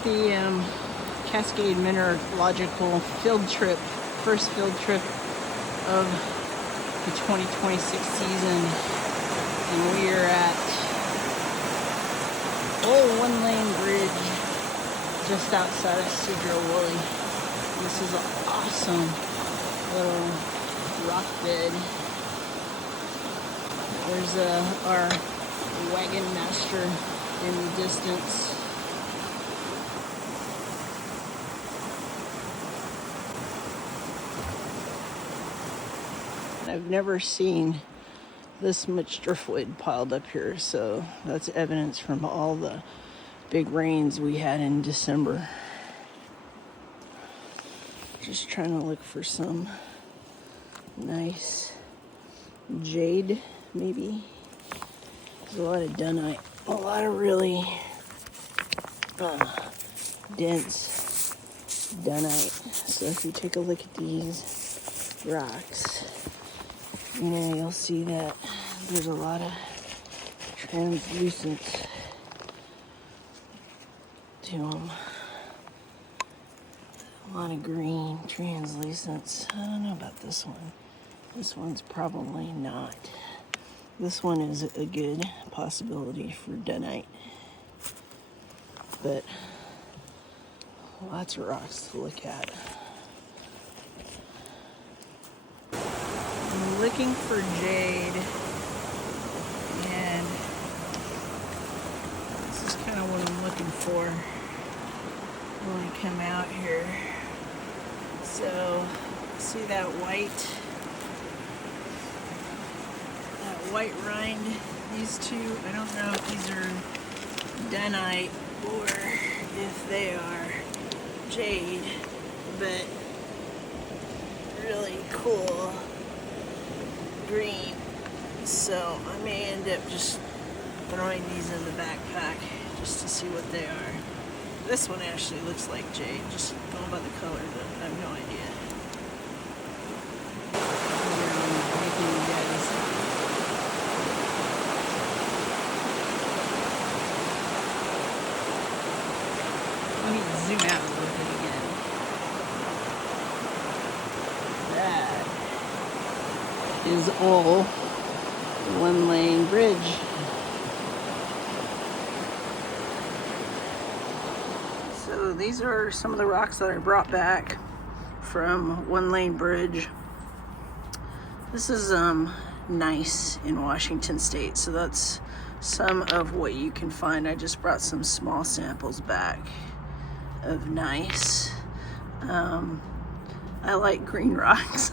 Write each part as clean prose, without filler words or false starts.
at the Cascade Mineralogical field trip, first field trip of the 2026 season, and we are at Old One Lane Bridge just outside of Cedro-Woolley. This is an awesome little rock bed. There's our wagon master in the distance. I've never seen this much driftwood piled up here, so that's evidence from all the big rains we had in December. Just trying to look for some nice jade, maybe. There's a lot of Dunite, a lot of really dense Dunite. So if you take a look at these rocks, you know, you'll see that there's a lot of translucence to them. A lot of green translucence. I don't know about this one. This one's probably not. This one is a good possibility for Dunite. But lots of rocks to look at. I'm looking for jade, and this is kind of what I'm looking for when I come out here. So, see that white rind? These two, I don't know if these are Dunite or if they are jade, but really cool green. So I may end up just throwing these in the backpack just to see what they are. This one actually looks like jade, just going by the color, but I have no idea. Let me zoom out a little bit again. That is all One Lane Bridge. So these are some of the rocks that I brought back from One Lane Bridge. This is gneiss in Washington State, so that's some of what you can find. I just brought some small samples back of gneiss. I like green rocks.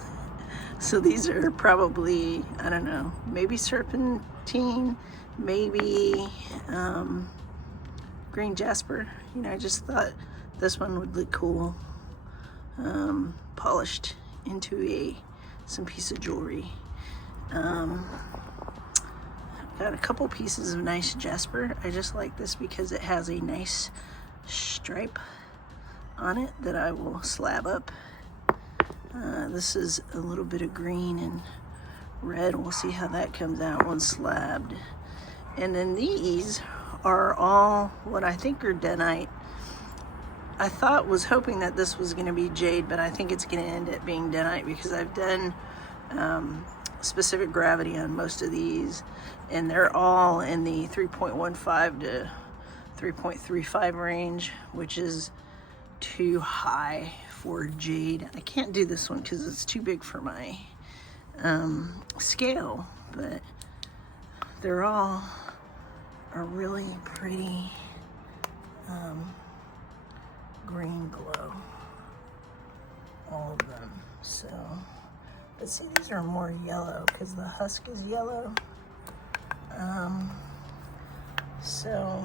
So these are probably, I don't know, maybe serpentine, maybe green jasper. You know, I just thought this one would look cool, polished into some piece of jewelry. I've got a couple pieces of nice jasper. I just like this because it has a nice stripe on it that I will slab up. This is a little bit of green and red. We'll see how that comes out when slabbed. And then these are all what I think are Dunite. I was hoping that this was going to be jade, but I think it's going to end up being Dunite because I've done specific gravity on most of these, and they're all in the 3.15 to 3.35 range, which is too high for jade. I can't do this one because it's too big for my scale, but they're all a really pretty green glow, all of them. So, but see, these are more yellow because the husk is yellow. So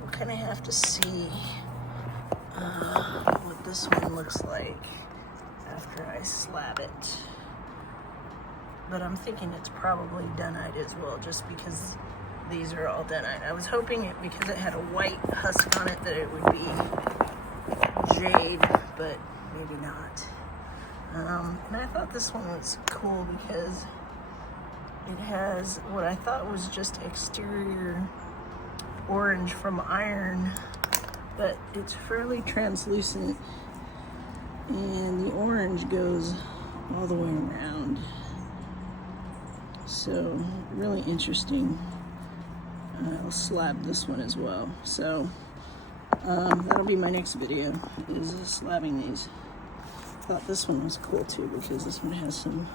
we'll kind of have to see what this one looks like after I slab it. But I'm thinking it's probably Dunite as well, just because these are all Dunite. I was hoping it, because it had a white husk on it, that it would be jade, but maybe not. And I thought this one was cool because it has what I thought was just exterior orange from iron but it's fairly translucent, and the orange goes all the way around. So really interesting. I'll slab this one as well. So that'll be my next video, is slabbing these. Thought this one was cool too, because this one has some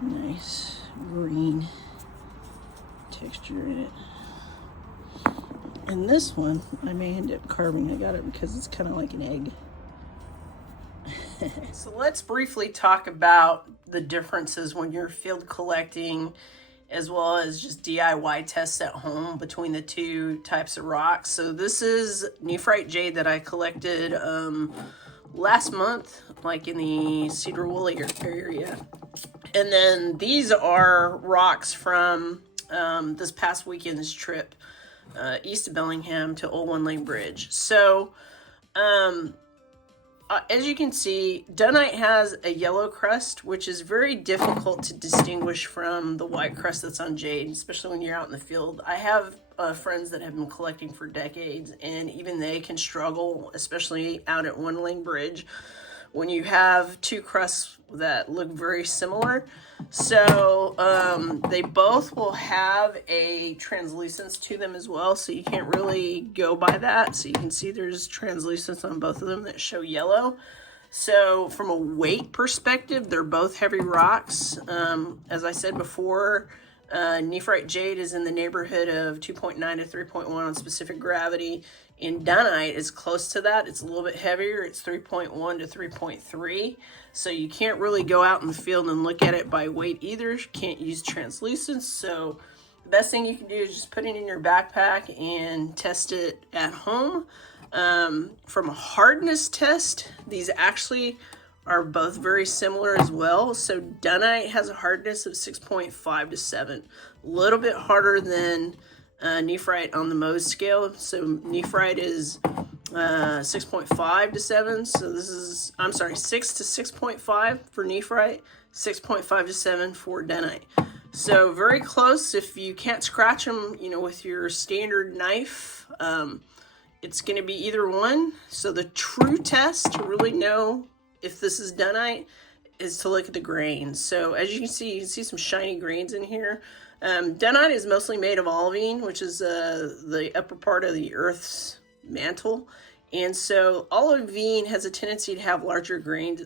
nice green texture in it. And this one I may end up carving. I got it because it's kind of like an egg. So let's briefly talk about the differences when you're field collecting as well as just DIY tests at home between the two types of rocks. So this is nephrite jade that I collected last month, like in the Cedar Woolley area. And then these are rocks from this past weekend's trip east of Bellingham to Old One Lane Bridge. So as you can see, Dunite has a yellow crust, which is very difficult to distinguish from the white crust that's on jade, especially when you're out in the field. I have friends that have been collecting for decades, and even they can struggle, especially out at One Lane Bridge, when you have two crusts that look very similar. So they both will have a translucence to them as well, so you can't really go by that. So you can see there's translucence on both of them that show yellow. So from a weight perspective, they're both heavy rocks. As I said before, nephrite jade is in the neighborhood of 2.9 to 3.1 on specific gravity. And Dunite is close to that. It's a little bit heavier. It's 3.1 to 3.3. So you can't really go out in the field and look at it by weight either. You can't use translucence. So the best thing you can do is just put it in your backpack and test it at home. From a hardness test, these actually are both very similar as well. So Dunite has a hardness of 6.5 to 7. A little bit harder than nephrite on the Mohs scale. So nephrite is 6.5 to 7. So this is, I'm sorry, 6 to 6.5 for nephrite, 6.5 to 7 for Dunite. So very close. If you can't scratch them, you know, with your standard knife, it's going to be either one. So the true test to really know if this is Dunite is to look at the grains. So as you can see some shiny grains in here. Dunite is mostly made of olivine, which is the upper part of the Earth's mantle. And so olivine has a tendency to have larger grains.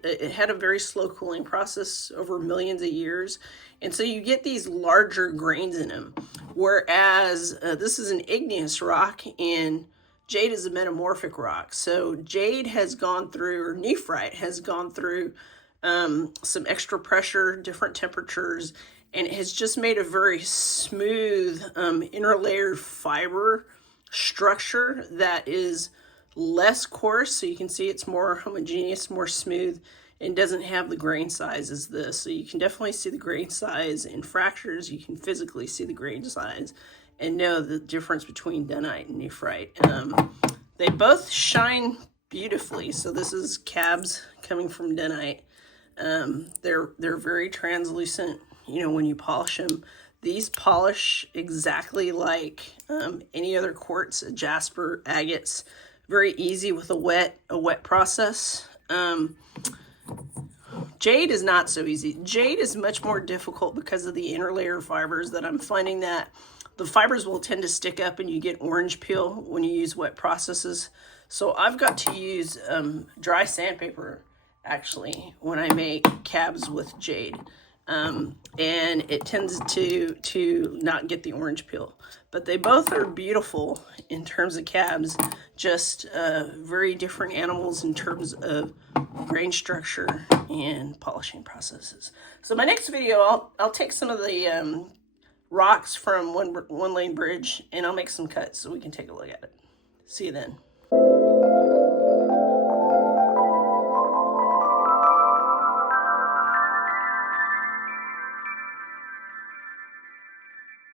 It had a very slow cooling process over millions of years. And so you get these larger grains in them. Whereas this is an igneous rock, and jade is a metamorphic rock. So jade has gone through, or nephrite has gone through some extra pressure, different temperatures, and it has just made a very smooth interlayered fiber structure that is less coarse. So you can see it's more homogeneous, more smooth, and doesn't have the grain size as this. So you can definitely see the grain size in fractures. You can physically see the grain size and know the difference between Dunite and nephrite. They both shine beautifully. So this is cabs coming from Dunite. They're very translucent, you know, when you polish them. These polish exactly like any other quartz, jasper, agates. Very easy with a wet process. Jade is not so easy. Jade is much more difficult because of the interlayer fibers, that I'm finding that the fibers will tend to stick up and you get orange peel when you use wet processes. So I've got to use dry sandpaper actually when I make cabs with jade. And it tends to not get the orange peel. But they both are beautiful in terms of cabs, just very different animals in terms of grain structure and polishing processes. So my next video, I'll take some of the rocks from One Lane Bridge, and I'll make some cuts so we can take a look at it. See you then.